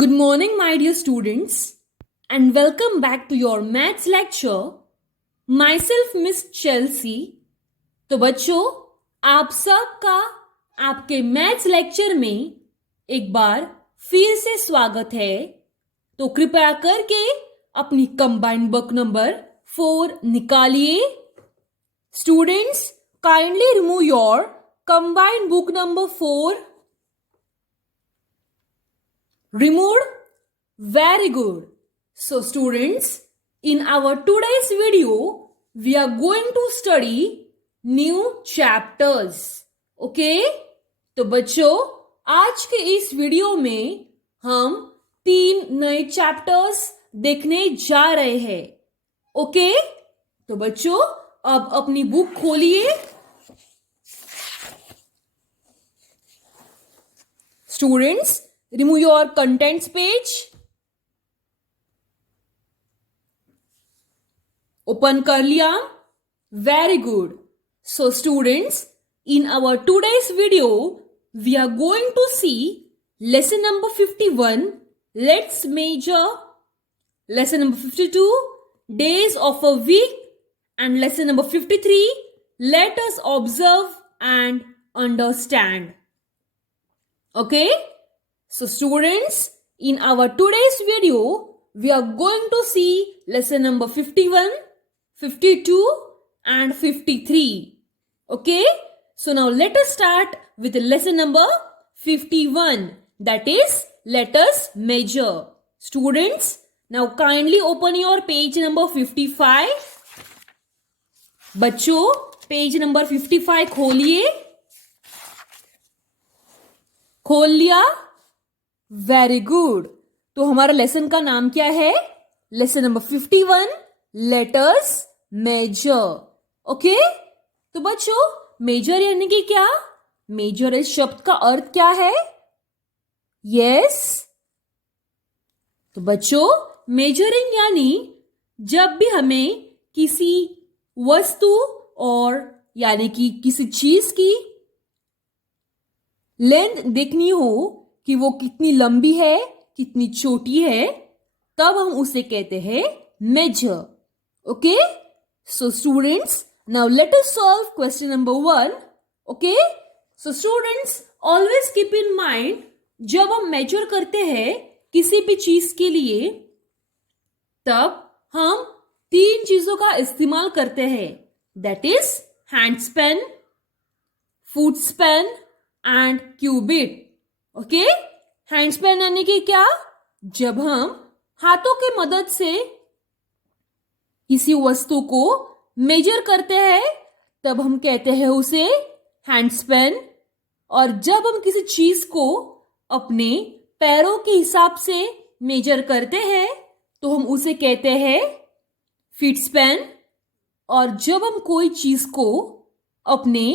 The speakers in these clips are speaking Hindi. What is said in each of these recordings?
Good morning, my dear students, and welcome back to your maths lecture. Myself, Miss Chelsea. तो बच्चों, आप सबका आपके मैथ्स लेक्चर में एक बार फिर से स्वागत है। तो कृपया करके अपनी कंबाइंड बुक नंबर 4 निकालिए। Students, kindly remove your combined book number 4. Removed? Very good. So students, in our today's video, we are going to study new chapters. Okay? तो बच्चों, आज के इस वीडियो में हम 3 नए चैप्टर्स देखने जा रहे हैं. ओके? तो बच्चों, अब अपनी बुक खोलिए. Students, remove your contents page. Open कर लिया. Very good. So students, in our today's video, we are going to see lesson number 51. Let's measure. Lesson number 52. Days of a week. And lesson number 53. Let us observe and understand. Okay? So students, in our today's video, we are going to see lesson number 51, 52 and 53. Okay? So now let us start with lesson number 51. That is, let us measure. Students, now kindly open your page number 55. बच्चों, पेज नंबर 55 खोलिए. खोल लिया? Very good. तो हमारा लेसन का नाम क्या है? Lesson number 51, letters measure. Okay? तो बच्चों, मेजर यानी कि क्या? मेजर इस शब्द का अर्थ क्या है? यस. तो बच्चों, मेजरिंग यानी जब भी हमें किसी वस्तु और यानी कि किसी चीज की लेंथ देखनी हो कि वो कितनी लंबी है, कितनी छोटी है, तब हम उसे कहते हैं measure. Okay? So students, now let us solve question number 1. Okay? So students, always keep in mind, जब हम मेजर करते हैं किसी भी चीज के लिए, तब हम 3 चीजों का इस्तेमाल करते हैं. That is hand span, foot span and cubit. Okay? Hand span यानी कि क्या? जब हम हाथों की मदद से किसी वस्तु को मेजर करते हैं, तब हम कहते हैं उसे हैंड स्पैन. और जब हम किसी चीज को अपने पैरों के हिसाब से मेजर करते हैं, तो हम उसे कहते हैं फीट स्पैन. और जब हम कोई चीज को अपने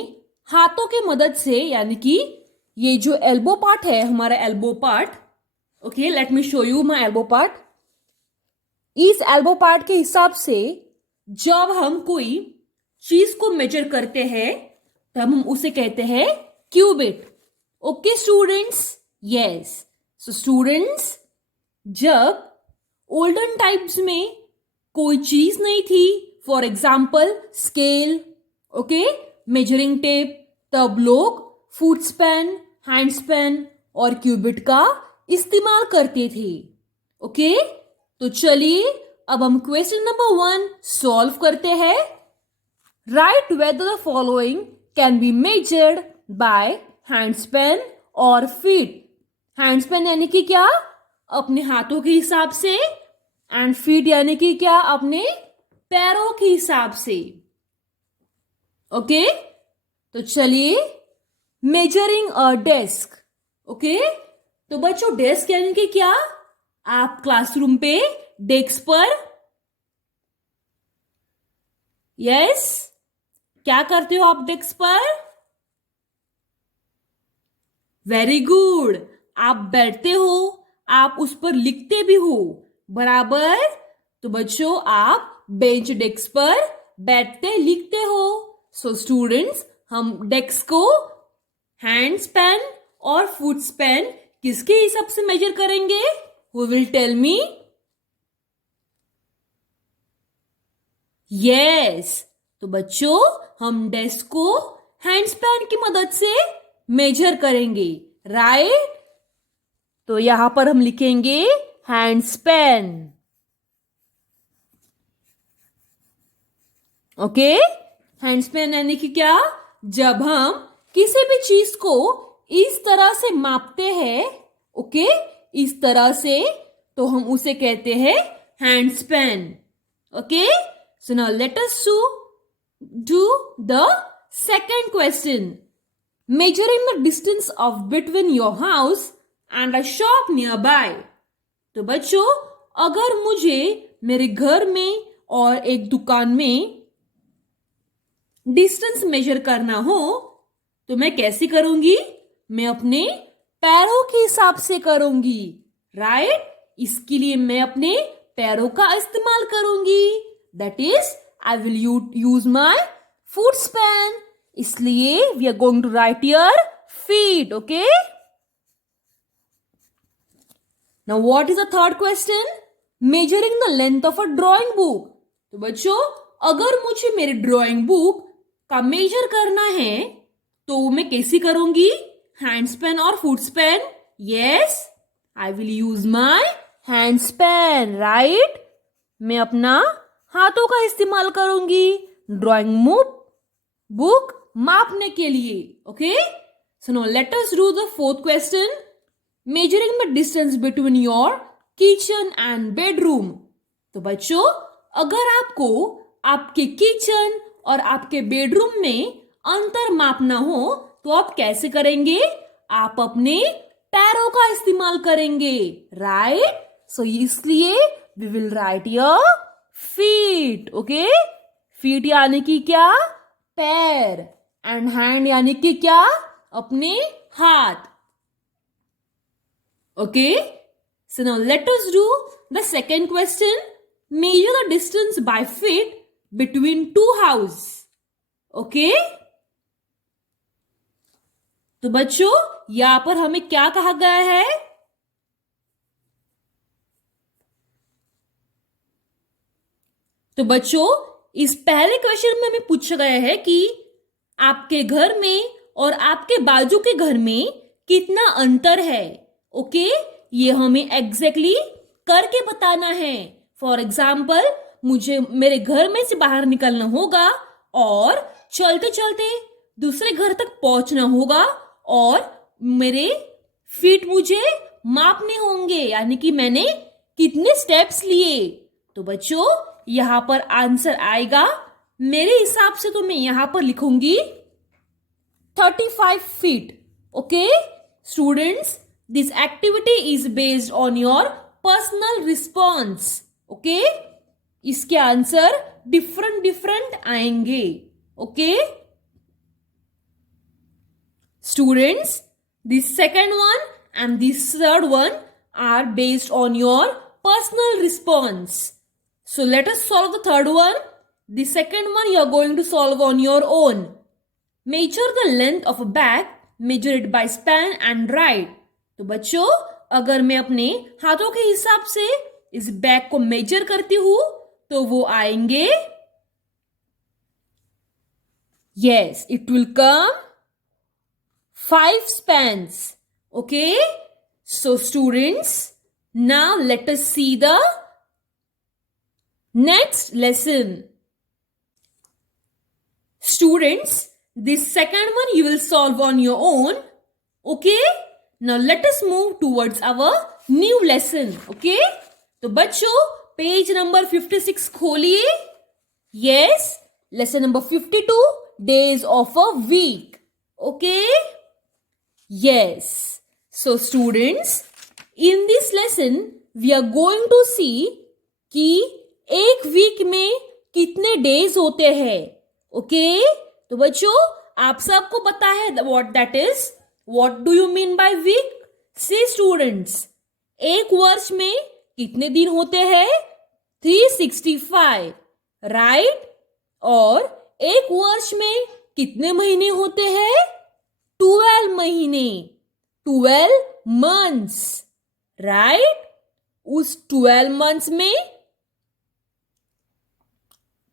हाथों की मदद से, यानी कि ये जो एल्बो पार्ट है, हमारा elbow part. Okay, let me show you my elbow part. इस एल्बो पार्ट के हिसाब से जब हम कोई चीज को मेजर करते हैं, तब हम उसे कहते हैं cubit. Okay students? Yes. So students, जब ओल्डन टाइम्स में कोई चीज नहीं थी, for example scale, okay, measuring tape, तब लोग फुट स्पैन, हैंड स्पैन और क्यूबिट का इस्तेमाल करते थे. ओके? तो चलिए अब हम क्वेश्चन नंबर 1 सॉल्व करते हैं. Right whether the following can be measured by hand span और फीट. हैंड स्पैन यानी कि क्या? अपने हाथों के हिसाब से. एंड फीट यानी कि क्या? अपने पैरों के हिसाब से. ओके? तो चलिए, मेजरिंग अ डेस्क. ओके? तो बच्चों, डेस्क यानी कि क्या? आप क्लासरूम पे डेस्क पर यस क्या करते हो आप डेस्क पर? Very good. आप बैठते हो, आप उस पर लिखते भी हो. बराबर. तो बच्चों, आप बेंच डेस्क पर बैठते लिखते हो. सो स्टूडेंट्स, हम डेस्क को हैंड स्पैन और फुट स्पैन किसके हिसाब से मेजर करेंगे? Who will tell me? Yes. तो बच्चों हम डेस्क को हैंडस्पैन की मदद से मेजर करेंगे, राइट? तो यहां पर हम लिखेंगे हैंडस्पैन. ओके, हैंडस्पैन यानी कि क्या? जब हम किसी भी चीज को इस तरह से मापते हैं, ओके, इस तरह से, तो हम उसे कहते हैं handspan. Okay, so now let us do the second question. Measuring the distance of between your house and a shop nearby. तो बच्चों, अगर मुझे मेरे घर में और एक दुकान में डिस्टेंस मेजर करना हो तो मैं कैसे करूंगी? मैं अपने पैरों के हिसाब से करूंगी, राइट? इसके लिए मैं अपने पैरों का इस्तेमाल करूंगी. That is I will use my foot span. इसलिए we are going to write your feet, okay? Now what is the third question? Measuring the length of a drawing book. तो बच्चों, अगर मुझे मेरे ड्राइंग बुक का मेजर करना है तो मैं कैसे करूंगी? हैंडस्पैन और foot span? Yes, I will use my handspan, right? मैं अपना हाथों का इस्तेमाल करूंगी ड्राइंग बुक मापने के लिए. Okay, so now let us do the fourth question. Measuring the distance between your kitchen and bedroom. तो बच्चों, अगर आपको आपके किचन और आपके बेडरूम में अंतर मापना हो तो आप कैसे करेंगे? आप अपने पैरों का इस्तेमाल करेंगे, राइट? सो इसलिए we will write your feet. Okay, feet यानी कि क्या? पैर. एंड हैंड यानी कि क्या? अपने हाथ. Okay, so now let us do the second question. Measure the distance by feet between two house. Okay, तो बच्चों यहां पर हमें क्या कहा गया है? तो बच्चों, इस पहले क्वेश्चन में हमें पूछा गया है कि आपके घर में और आपके बाजू के घर में कितना अंतर है. ओके, ये हमें एग्जैक्टली करके बताना है. फॉर एग्जाम्पल, मुझे मेरे घर में से बाहर निकलना होगा और चलते चलते दूसरे घर तक पहुंचना होगा और मेरे फीट मुझे मापने होंगे, यानी कि मैंने कितने स्टेप्स लिए. तो बच्चों, यहां पर आंसर आएगा, मेरे हिसाब से तो मैं यहां पर लिखूंगी 35 feet. Okay students, this activity is based on your personal response. Okay, इसके आंसर डिफरेंट आएंगे. Okay students, this second one and this third one are based on your personal response. So let us solve the third one. The second one you are going to solve on your own. Measure the length of a bag, measure it by span and write. तो बच्चों, अगर मैं अपने हाथों के हिसाब से इस बैग को मेजर करती हूं तो वो आएंगे, yes, it will come 5 spans. Okay, so students, now let us see the next lesson. Students, this second one you will solve on your own. Okay, now let us move towards our new lesson. Okay, तो बच्चों पेज नंबर 56 खोलिए. Yes, lesson number 52, days of a week. Okay, yes. So students, in this lesson we are going to see कि एक वीक में कितने डेज होते हैं. ओके, तो बच्चों आप सबको पता है what that is. What do you mean by week? See students, एक वर्ष में कितने दिन होते हैं? 365, राइट? और एक वर्ष में कितने महीने होते हैं? 12 महीने, 12 months, right? उस 12 मंथ्स में?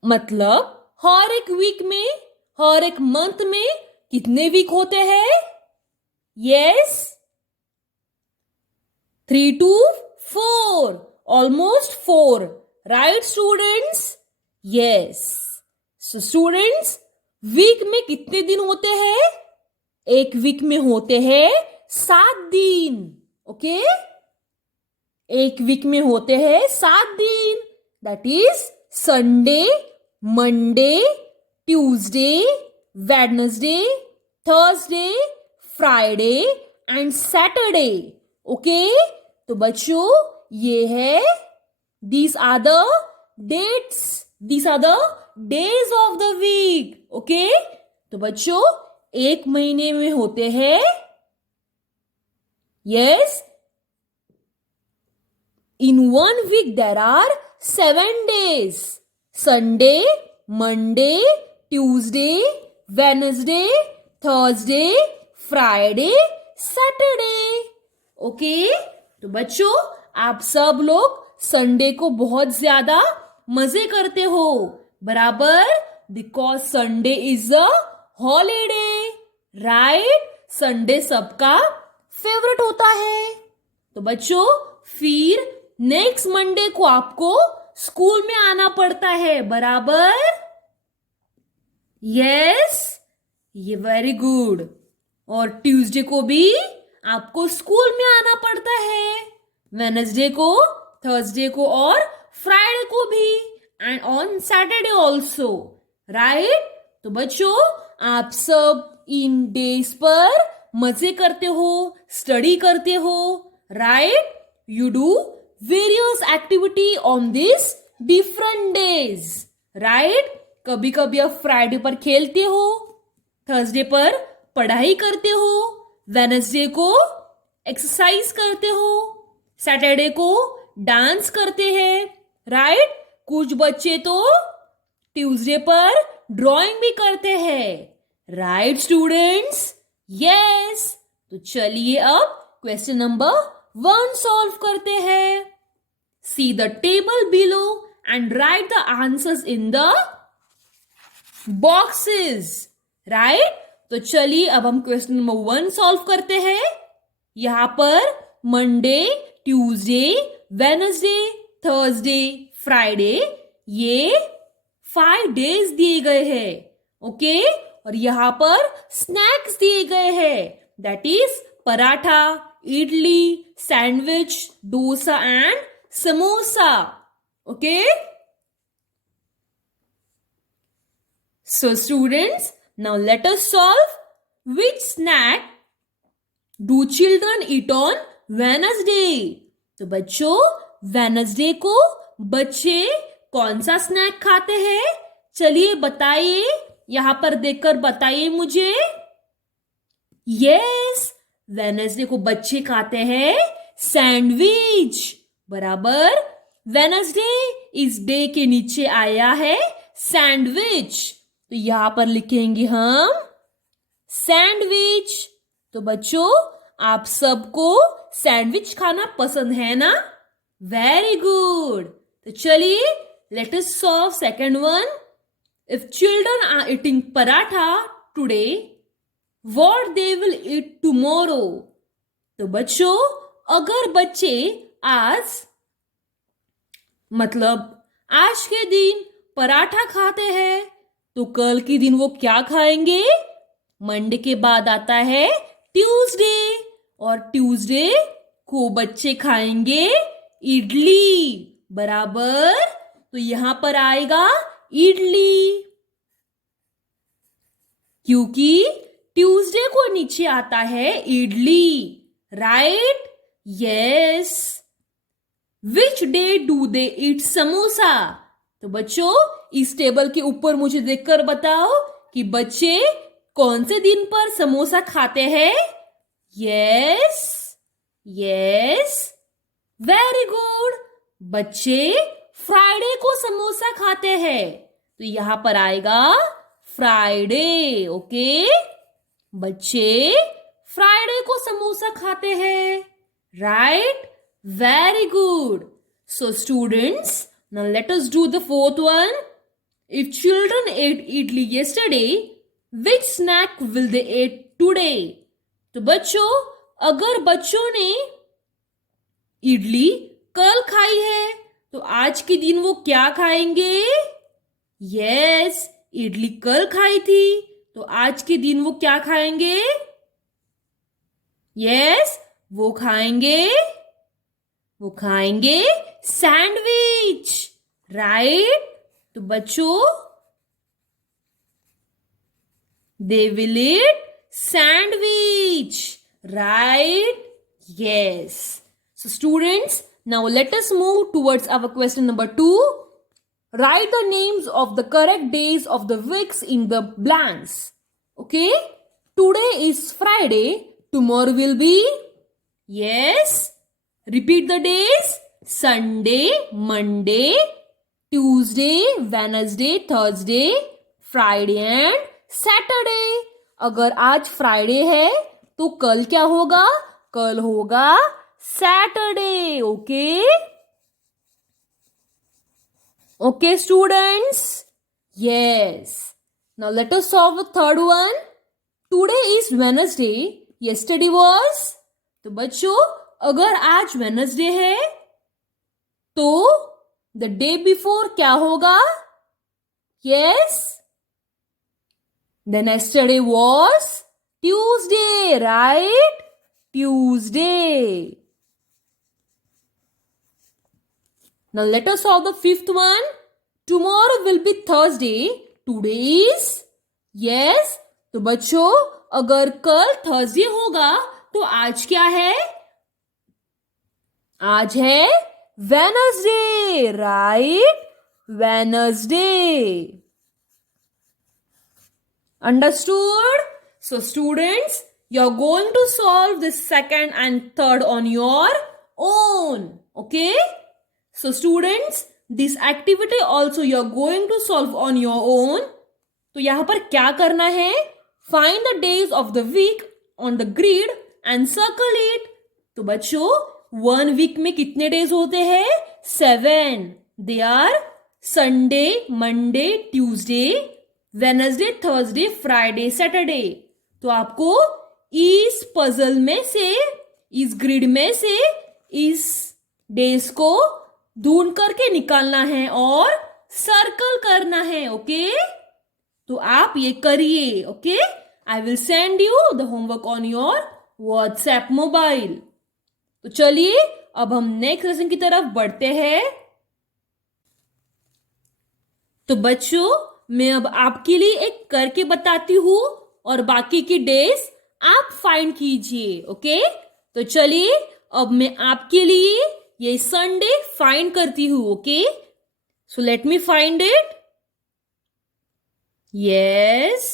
मतलब हर एक वीक में, हर एक मंथ में कितने वीक होते हैं? Yes, 3 to 4, almost 4, right students? Yes. So students, week में कितने दिन होते हैं? एक वीक में होते हैं 7 दिन. ओके? एक वीक में होते हैं 7 दिन. That is Sunday, Monday, Tuesday, Wednesday, Thursday, Friday and Saturday. Okay? तो बच्चों ये है, these are the dates, these are the days of the week. Okay? तो बच्चों एक महीने में होते हैं, yes, in 1 week there are 7 days. Sunday, Monday, Tuesday, Wednesday, Thursday, Friday, Saturday. Okay? तो बच्चों आप सब लोग संडे को बहुत ज्यादा मजे करते हो, बराबर? Because Sunday is a holiday, right? Sunday सबका फेवरेट होता है. तो बच्चों फिर नेक्स्ट मंडे को आपको स्कूल में आना पड़ता है, बराबर? यस, ये वेरी गुड. और ट्यूसडे को भी आपको स्कूल में आना पड़ता है, वेडनेसडे को, थर्सडे को और फ्राइडे को भी, and on Saturday also, right? तो बच्चों आप सब इन डेज पर मजे करते हो, स्टडी करते हो, right? You do various activity on this different days, right? कभी कभी आप फ्राइडे पर खेलते हो, थर्सडे पर पढ़ाई करते हो, वेडनेसडे को एक्सरसाइज करते हो, सैटरडे को डांस करते हैं, राइट? कुछ बच्चे तो ट्यूसडे पर ड्राइंग भी करते हैं, राइट स्टूडेंट्स? यस. तो चलिए अब क्वेश्चन नंबर 1 सॉल्व करते हैं. See the table below and right the answers in the boxes, right? तो चलिए अब हम क्वेश्चन नंबर 1 सॉल्व करते हैं. यहां पर Monday, Tuesday, Wednesday, Thursday, Friday, ये 5 डेज दिए गए हैं. ओके? और यहां पर स्नैक्स दिए गए हैं, that is paratha, idli, sandwich, dosa and samosa. Okay? So students, now let us solve. Which snack do children eat on Wednesday? तो बच्चों वेडनेसडे को बच्चे कौन सा स्नैक खाते हैं? चलिए बताइए, यहां पर देखकर बताइए मुझे. यस, वेडनेसडे को बच्चे खाते हैं सैंडविच, बराबर? वेडनेसडे इस डे के नीचे आया है सैंडविच, तो यहां पर लिखेंगे हम सैंडविच. तो बच्चों आप सबको सैंडविच खाना पसंद है ना? Very good. तो चलिए let us solve second one. If children are eating paratha today, what they will eat tomorrow? तो बच्चों अगर बच्चे आज, मतलब आज के दिन पराठा खाते हैं, तो कल के दिन वो क्या खाएंगे? मंडे के बाद आता है ट्यूसडे, और ट्यूसडे को बच्चे खाएंगे इडली, बराबर? तो यहां पर आएगा इडली, क्योंकि ट्यूसडे को नीचे आता है idli, right? Yes. Which day do they eat samosa? तो बच्चों इस टेबल के ऊपर मुझे देखकर बताओ कि बच्चे कौन से दिन पर समोसा खाते हैं? Yes, yes, very good. बच्चे फ्राइडे को समोसा खाते हैं, तो यहां पर आएगा फ्राइडे. ओके? बच्चे फ्राइडे को समोसा खाते हैं, right? Very good. So students, now let us do the fourth one. If children ate idli yesterday, which snack will they eat today? तो बच्चों, अगर बच्चों ने इडली कल खाई है तो आज के दिन वो क्या खाएंगे? यस, इडली कल खाई थी तो आज के दिन वो क्या खाएंगे? यस, वो खाएंगे सैंडविच, राइट? तो बच्चों, दे will eat sandwich, right? Yes. So students, now let us move towards our question number 2. Write the names of the correct days of the weeks in the blanks. Okay? Today is Friday. Tomorrow will be? Yes. Repeat the days. Sunday, Monday, Tuesday, Wednesday, Thursday, Friday and Saturday. अगर आज फ्राइडे है तो कल क्या होगा? कल होगा Saturday. Okay? Okay, students? Yes. Now let us solve the third one. Today is Wednesday. Yesterday was? तो बच्चों, अगर आज Wednesday है तो the day before क्या होगा? Yes. Then yesterday was Tuesday, right? Tuesday. Now let us solve the fifth one. Tomorrow will be Thursday. Today is? Yes. तो बच्चों, अगर कल थर्सडे होगा तो आज क्या है? आज है Wednesday, right? Wednesday. Understood? So students, you're going to solve this second and third on your own. Okay? So students, this activity also you're going to solve on your own. तो यहाँ पर क्या करना है? Find the days of the week on the grid and circle it. तो बच्चों, 1 week में कितने days होते हैं? 7. They are Sunday, Monday, Tuesday, Wednesday, Thursday, Friday, Saturday. तो आपको इस पजल में से, इस ग्रिड में से इस डेज को ढूंढ करके निकालना है और सर्कल करना है. ओके? तो आप ये करिए. Okay? I will send you the homework on your WhatsApp mobile. तो चलिए अब हम नेक्स्ट लेसन की तरफ बढ़ते हैं. तो बच्चों, मैं अब आपके लिए एक करके बताती हूँ और बाकी की डेज आप फाइंड कीजिए. ओके? तो चलिए अब मैं आपके लिए ये संडे फाइंड करती हूँ. Okay? So let me find it. Yes,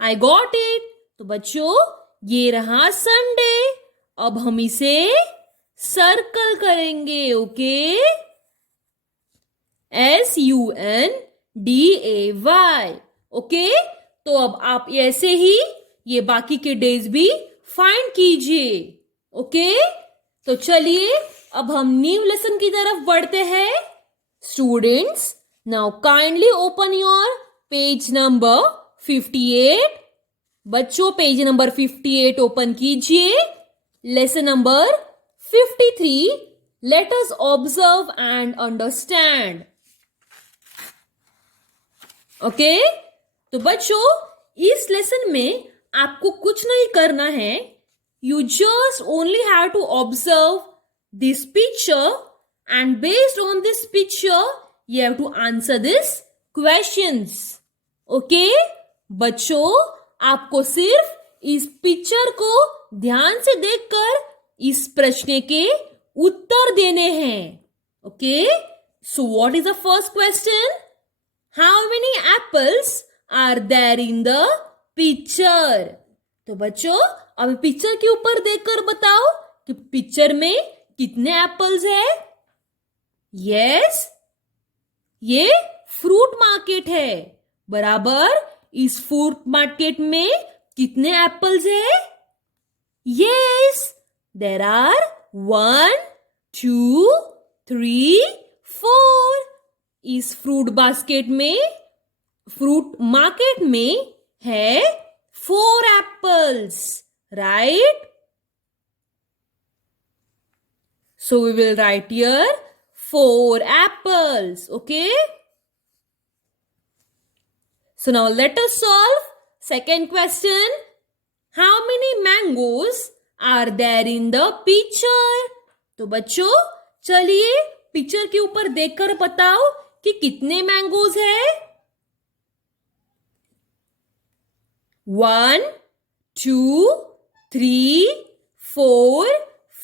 I got it. तो बच्चों, ये रहा संडे. अब हम इसे सर्कल करेंगे. ओके? SUNDAY. ओके? तो अब आप ऐसे ही ये बाकी के डेज भी फाइंड कीजिए. ओके? तो चलिए अब हम न्यू लेसन की तरफ बढ़ते हैं. Students, now kindly open your page number 58. बच्चों, पेज नंबर 58 ओपन कीजिए. Lesson number 53. Let us observe and understand. Okay? तो बच्चों, इस लेसन में आपको कुछ नहीं करना है. You just only have to observe this picture and based on this picture, you have to answer these questions. Okay? बच्चों, आपको सिर्फ इस पिक्चर को ध्यान से देखकर इस प्रश्न के उत्तर देने हैं. Okay? So what is the first question? How many apples are there in the picture? तो बच्चों, अब पिक्चर के ऊपर देखकर बताओ कि पिक्चर में कितने एप्पल्स है. यस, ये फ्रूट मार्केट है. बराबर. इस फ्रूट मार्केट में कितने एप्पल्स है? Yes, there are 1, 2, 3, 4. इस फ्रूट बास्केट में, फ्रूट मार्केट में है 4 apples, right? So we will write here 4 apples, okay? So now let us solve second question. How many mangoes are there in the picture? तो बच्चों चलिए पिक्चर के ऊपर देखकर बताओ कि कितने मैंगोज है. 1, 2, 3, 4,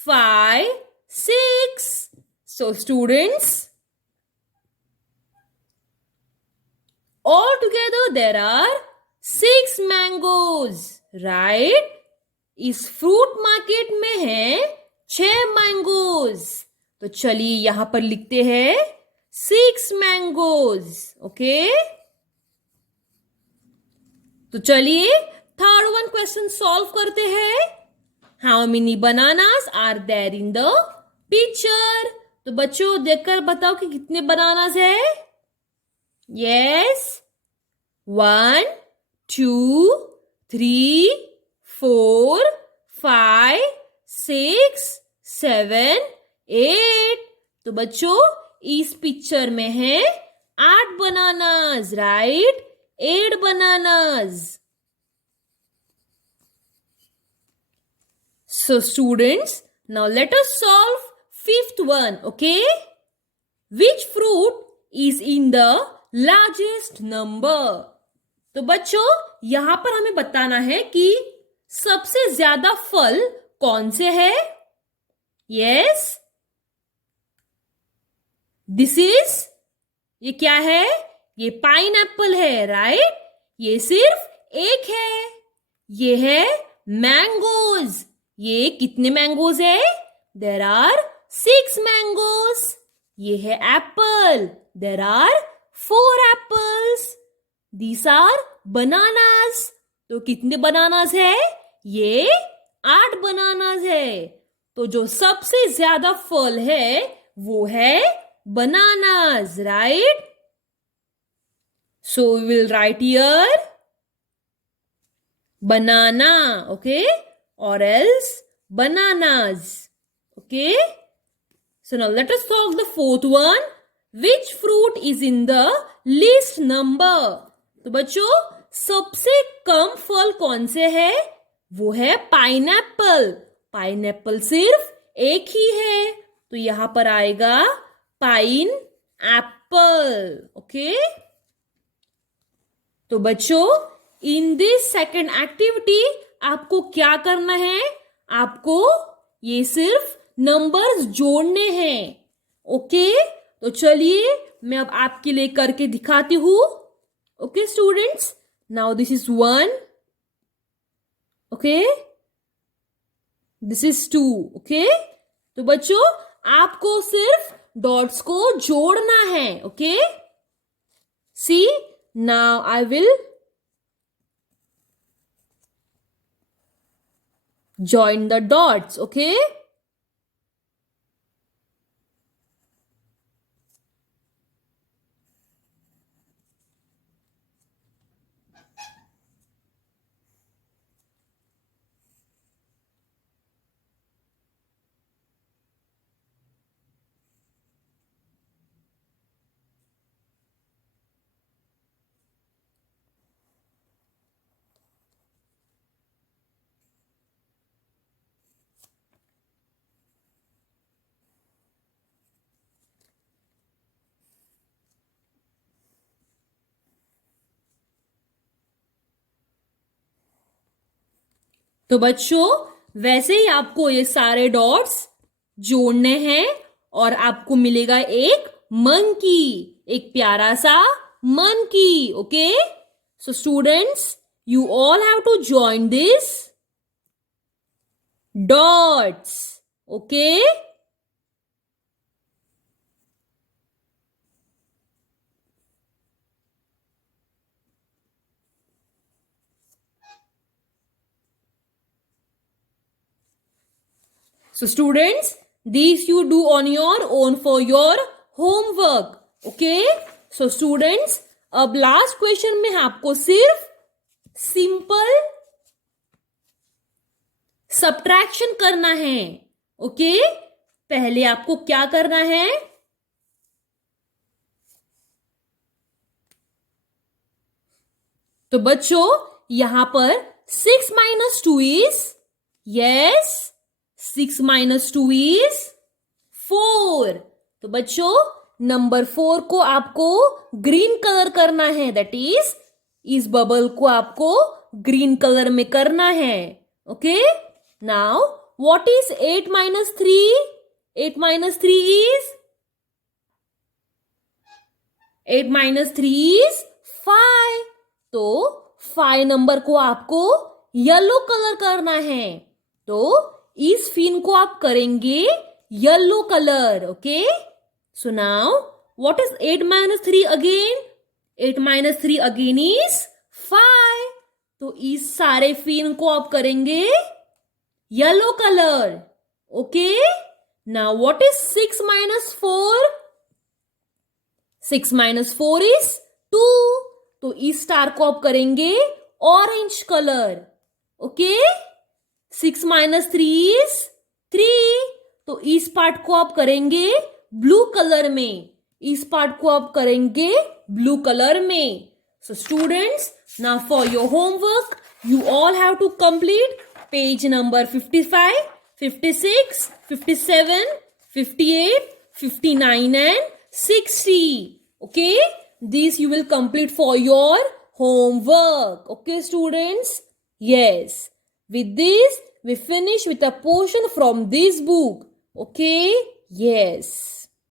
5, 6. So students, all together there are 6 mangoes, right? इस फ्रूट मार्केट में है 6 मैंगोज. तो चलिए यहां पर लिखते हैं 6 मैंगोज, ओके? तो चलिए थर्ड वन क्वेश्चन सॉल्व करते हैं. How many bananas are there in the picture? तो बच्चों देखकर बताओ कि कितने बनानास है. यस, 1, 2, 3, 4, 5, 6, 7, 8. तो बच्चों इस पिक्चर में है 8 bananas, right? 8 bananas. So students, now let us solve fifth one, okay? Which fruit is in the largest number? तो बच्चों यहां पर हमें बताना है कि सबसे ज्यादा फल कौन से है. यस, दिस इज, ये क्या है? ये पाइनएप्पल है, राइट? ये सिर्फ एक है. ये है मैंगोज. ये कितने मैंगोज है? There are 6 mangoes. ये है apple. There are 4 apples. These are bananas. तो कितने बनानास है? ये 8 बनानास है. तो जो सबसे ज्यादा फल है वो है bananas, right? So we will write here banana, okay? Or else bananas, okay? So now let us solve the fourth one. Which fruit is in the least number? तो बच्चों सबसे कम फल कौन से है? वो है पाइनएप्पल. पाइनएप्पल सिर्फ एक ही है. तो यहां पर आएगा पाइन एप्पल, ओके? तो बच्चों इन दिस सेकेंड एक्टिविटी आपको क्या करना है? आपको ये सिर्फ नंबर्स जोड़ने हैं, ओके? तो चलिए मैं अब आपके लिए करके दिखाती हूं. Okay students, now this is 1, okay? This is 2, okay? तो बच्चों आपको सिर्फ डॉट्स को जोड़ना है, okay? See, now I will join the dots, okay? तो बच्चों वैसे ही आपको ये सारे डॉट्स जोड़ने हैं और आपको मिलेगा एक मंकी, एक प्यारा सा monkey, okay? So students, you all have to join this dots, okay? So students, these you do on your own for your homework. Okay? So students, अब लास्ट क्वेश्चन में आपको सिर्फ सिंपल सब्ट्रैक्शन करना है. ओके? पहले आपको क्या करना है? तो बच्चों यहां पर 6 minus 2 is, yes, 6 minus 2 is 4. तो बच्चों नंबर 4 को आपको ग्रीन कलर करना है. दैट इज इस बबल को आपको ग्रीन कलर में करना है. Okay? Now what is 8 minus 3? 8 minus 3 is 8 minus 3 is 5. तो 5 नंबर को आपको येलो कलर करना है. तो इस फिन को आप करेंगे yellow colour. Okay? So now what is 8 minus 3 again? 8 minus 3 again is 5. तो इस सारे फिन को आप करेंगे yellow colour. Okay? Now what is 6 minus 4? 6 minus 4 is 2. तो इस स्टार को आप करेंगे orange colour. Okay? 6 minus 3 is 3. तो इस पार्ट को आप करेंगे ब्लू कलर में. इस पार्ट को आप करेंगे ब्लू कलर में. So students, now for your homework you all have to complete page number 55, 56, 57, 58, 59 and 60. Okay? This you will complete for your homework. Okay, students? Yes. With this, we finish with a portion from this book. Okay? Yes.